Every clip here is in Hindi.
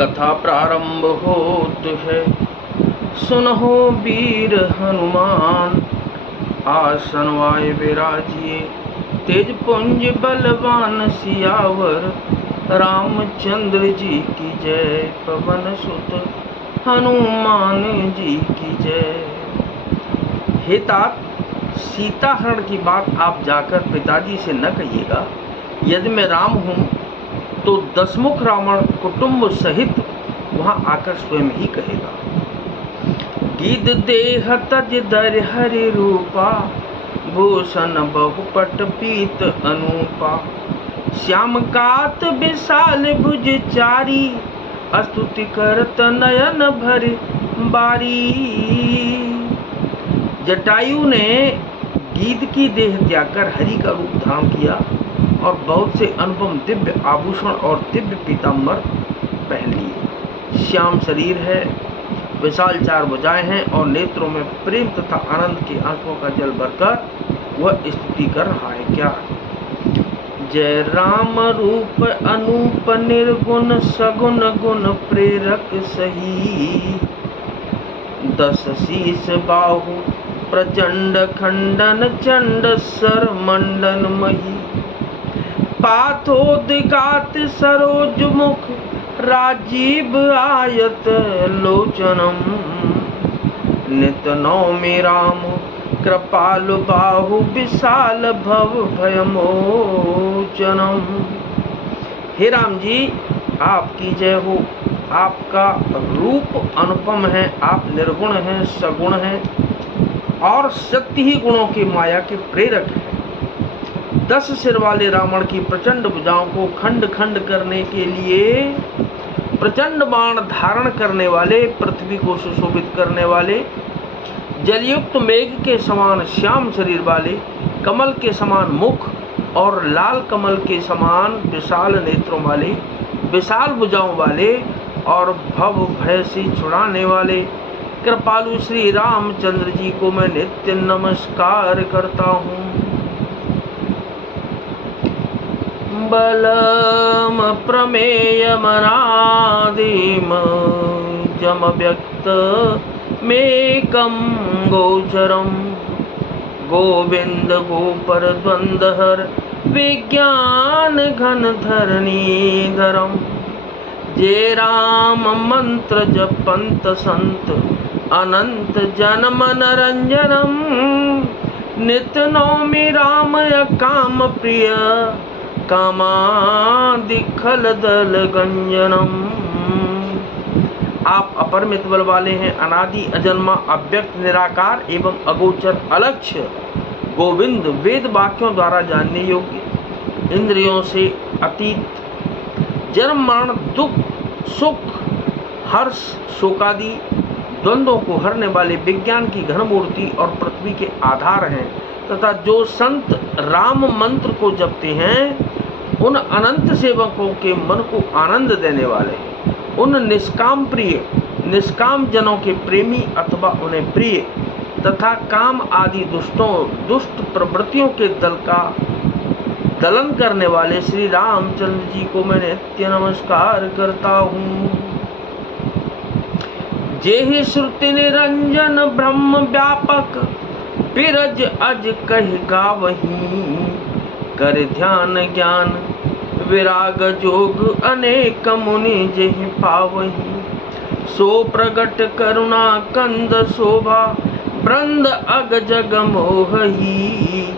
कथा प्रारंभ होत है। सुनहो वीर हनुमान, आसन वाय विराजिए। तेज पुंज बलवान सियावर, रामचंद्र जी की जय। पवन सुत हनुमान जी की जय। हे तात, सीताहरण की बात आप जाकर पिताजी से न कहिएगा। यदि मैं राम हूँ तो दसमुख रावण कुटुंब सहित वहां आकर स्वयं ही कहेगा। गिद देह तज दर हरि रूपा, भूषण बहुपट पीत अनूपा। श्याम कात विशाल भुज चारी, स्तुति करत नयन भरि बारी। जटायु ने गीध की देह त्याग कर हरि का रूप धारण किया और बहुत से अनुपम दिव्य आभूषण और दिव्य पीताम्बर पहन लिए। श्याम शरीर है, विशाल चार भुजाएं हैं और नेत्रों में प्रेम तथा आनंद के आंसुओं का जल भरकर वह स्तुति कर रहा है। क्या? जय राम रूप अनूप निर्गुण, सगुण गुण प्रेरक सही। दस शीस बाहु प्रचंड खंडन, चंड सर मंडन मही। पाथोदगात सरोज मुख, राजीव आयत लोचनम। नित नौमि राम कृपालु बाहु, विशाल भव भयमोचनम। हे राम जी, आपकी जय हो। आपका रूप अनुपम है, आप निर्गुण हैं, सगुण हैं और सत्य ही गुणों की माया के प्रेरक हैं। 10 सिर वाले रावण की प्रचंड भुजाओं को खंड खंड करने के लिए प्रचंड बाण धारण करने वाले, पृथ्वी को सुशोभित करने वाले, जलयुक्त मेघ के समान श्याम शरीर वाले, कमल के समान मुख और लाल कमल के समान विशाल नेत्रों वाले, विशाल भुजाओं वाले और भव भय से छुड़ाने वाले कृपालु श्री रामचंद्र जी को मैं नित्य नमस्कार करता हूँ। बलम प्रमेयम अनादिम, जम व्यक्त मेकम गोचरम। गोविंद गोपर द्वंद्वहर, विज्ञान घन धरणीधरम। जे राम मंत्र जपंत संत, अनंत जन्म नरंजनम। नित नौमि राम काम प्रिय, कामादि खल दल गंजनम। आप अपरिमित बल वाले हैं, अनादि अजन्मा अव्यक्त निराकार एवं अगोचर अलक्ष्य गोविंद, वेद वाक्यों द्वारा जानने योग्य, इंद्रियों से अतीत, जन्म मरण दुख सुख हर्ष शोकादि द्वंद्वों को हरने वाले विज्ञान की घन मूर्ति और पृथ्वी के आधार हैं तथा जो संत राम मंत्र को जपते हैं उन अनंत सेवकों के मन को आनंद देने वाले हैं। उन निष्काम प्रिय, निष्काम जनों के प्रेमी अथवा उन्हें प्रिय तथा काम आदि दुष्ट प्रवृत्तियों के दल का दलन करने वाले श्री रामचंद्र जी को मैं नित्य नमस्कार करता हूँ। जेहि श्रुति निरंजन ब्रह्म व्यापक, बिरज अज कहि गावहीं। कर ध्यान ज्ञान विराग जोग, अनेक मुनि जेहि पावहीं। सो प्रगट करुणा कंद शोभा, वृंद अग जग मोहही।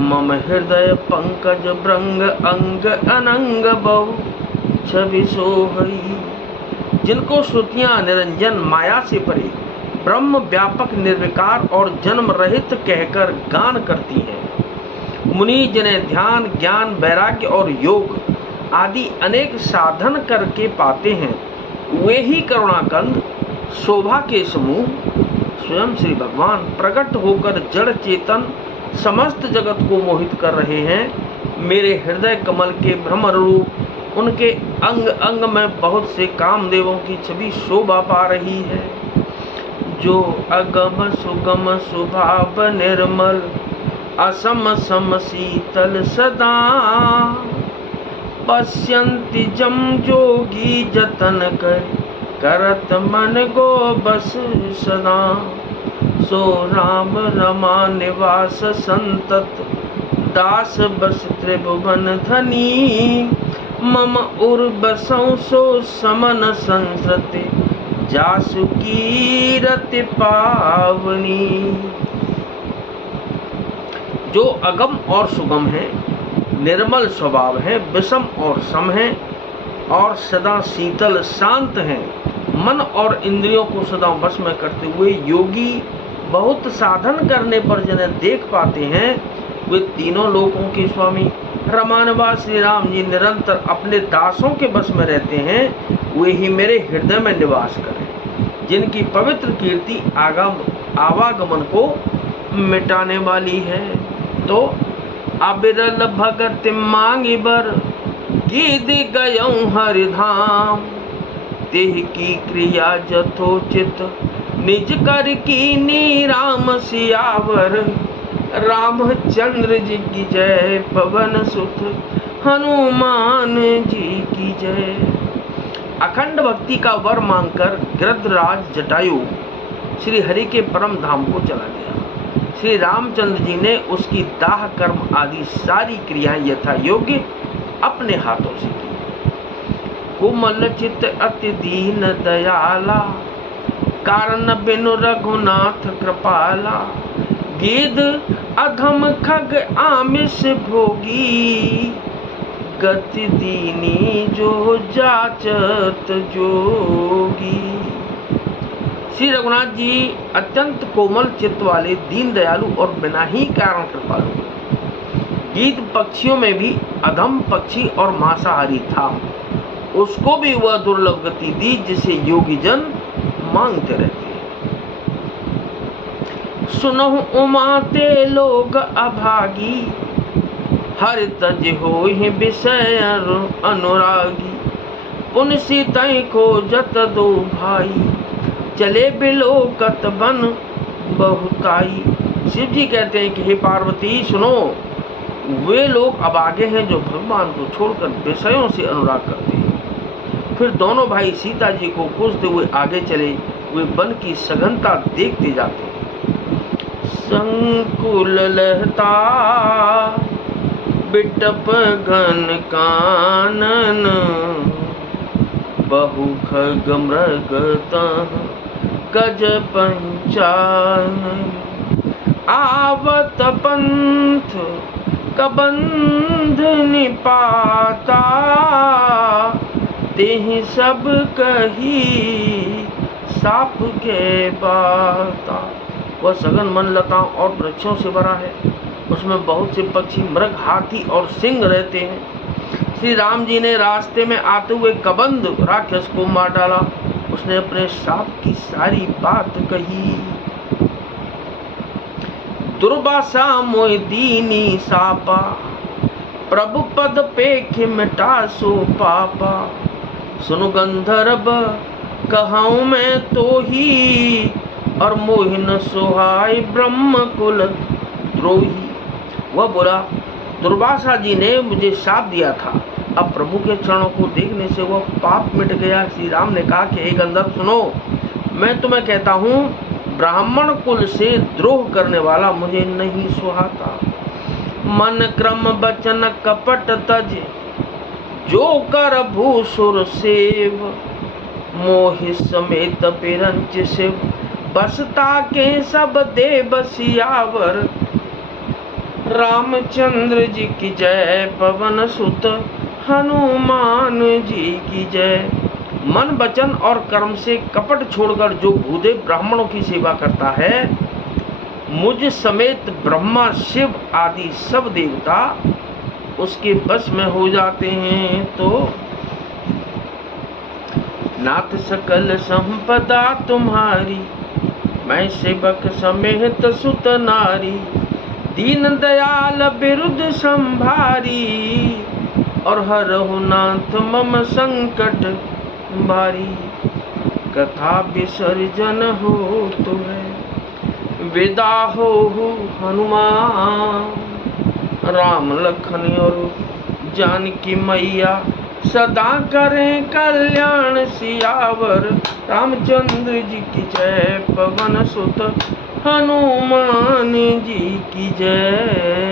मम हृदय पंकज भृंग अंग, अनंग बहु छवि सोहई। जिनको श्रुतियां निरंजन माया से परे, ब्रह्म व्यापक निर्विकार और जन्म रहित कहकर गान करती हैं। मुनि जिन्हें ध्यान ज्ञान वैराग्य और योग आदि अनेक साधन करके पाते हैं, वे ही करुणाकंद शोभा के समूह स्वयं श्री भगवान प्रकट होकर जड़ चेतन समस्त जगत को मोहित कर रहे हैं। मेरे हृदय कमल के भ्रमर रूप उनके अंग अंग में बहुत से कामदेवों की छवि शोभा पा रही है। जो अगम सुगम सुभाव निर्मल, असम सम शीतल सदा। पश्यन्ति जम जोगी जतन कर, करत मन गो बस सदा। सो राम रमा निवास संतत, दास बस त्रिभुवन धनी। मम उर बसौ सो समन संसृति, जासु कीरति पावनी। जो अगम और सुगम है, निर्मल स्वभाव है, विषम और सम है, और सदा शीतल शांत हैं, मन और इंद्रियों को सदा वश में करते हुए योगी बहुत साधन करने पर जिन्हें देख पाते हैं, वे तीनों लोकों के स्वामी रमानिवास श्री राम जी निरंतर अपने दासों के बस में रहते हैं। वे ही मेरे हृदय में निवास करें, जिनकी पवित्र कीर्ति आवागमन को मिटाने वाली है। तो अबिरल भगत मांगी बर, गीत गयऊं हरिधाम। तेह की क्रिया जथोचित, निज कर कीनी राम सियावर। रामचंद्र जी की जय, पवन सुत हनुमान जी की जय। अखंड भक्ति का वर मांगकर गृद्धराज जटायु श्री हरि के परम धाम को चला गया। श्री रामचंद्र जी ने उसकी दाह कर्म आदि सारी क्रियाएं यथा योग्य अपने हाथों से की। कोमल चित अति दीन दयाला, कारण बिनु रघुनाथ कृपाला। गिद अधम खग आमिष भोगी, गति दीनी जो जाचत जोगी। श्री रघुनाथ जी अत्यंत कोमल चित्त वाले, दीन दयालु और बिना ही कारण कृपालु। गीत पक्षियों में भी अधम पक्षी और मांसाहारी था, उसको भी वह दुर्लभ गति दी जिसे योगी जन मांगते रहते हैं। सुनहु उमाते लोग अभागी, हर तज होहि विषय अनुरागी। पुन सीतै खोजत दो भाई, चले बिलोकत बन बहुताई। शिव जी कहते हैं कि हे पार्वती सुनो, वे लोग अभागे हैं जो भगवान को छोड़कर विषयों से अनुराग करते हैं। फिर दोनों भाई सीता जी को खोजते हुए आगे चले, वे वन की सघनता देखते जाते हैं। संकुल लहता बिटप घन कानन, बहु खग मृग गज पंचानन। आवत पंथ कबंध निपाता, तेहि सब कही साप के बाता। वह सघन वन लताओं और वृक्षों से भरा है, उसमें बहुत से पक्षी, मृग, हाथी और सिंह रहते हैं। श्री राम जी ने रास्ते में आते हुए कबंध राक्षस को मार डाला। उसने अपने साप की सारी बात कही। दुर्वासा मोहि दीनी सापा, प्रभु पद पेख मिटा सो पापा। सुनु गंधर्व कहूँ मैं तो ही, और मोहिन सोहाय ब्रह्म कुल द्रोही। वह बोला, दुर्वासा जी ने मुझे शाप दिया था, अब प्रभु के चरणों को देखने से वह पाप मिट गया। श्री राम ने कहा कि हे गंधर्व सुनो, मैं तुम्हें कहता हूँ, ब्राह्मण कुल से द्रोह करने वाला मुझे नहीं सुहाता। मन क्रम बचन कपट तज, जो कर भूसुर सेव। मोहि समेत पिरंच शिव, बसता के सब देव सियावर। रामचंद्र जी की जय, पवन सुत हनुमान जी की जय। मन वचन और कर्म से कपट छोड़कर जो भूदेव ब्राह्मणों की सेवा करता है, मुझ समेत ब्रह्मा शिव आदि सब देवता उसके बस में हो जाते हैं। तो नाथ सकल संपदा तुम्हारी, मैं सेवक समेत सुत नारी। दीन दयाल बिरुद संभारी, और हरहु नाथ मम संकट भारी। कथा विसर्जन हो तुम्हें, विदा हो हनुमान। राम लखन और जानकी मैया सदा करें कल्याण सियावर। रामचंद्र जी की जय, पवन सुत हनुमान जी की जय।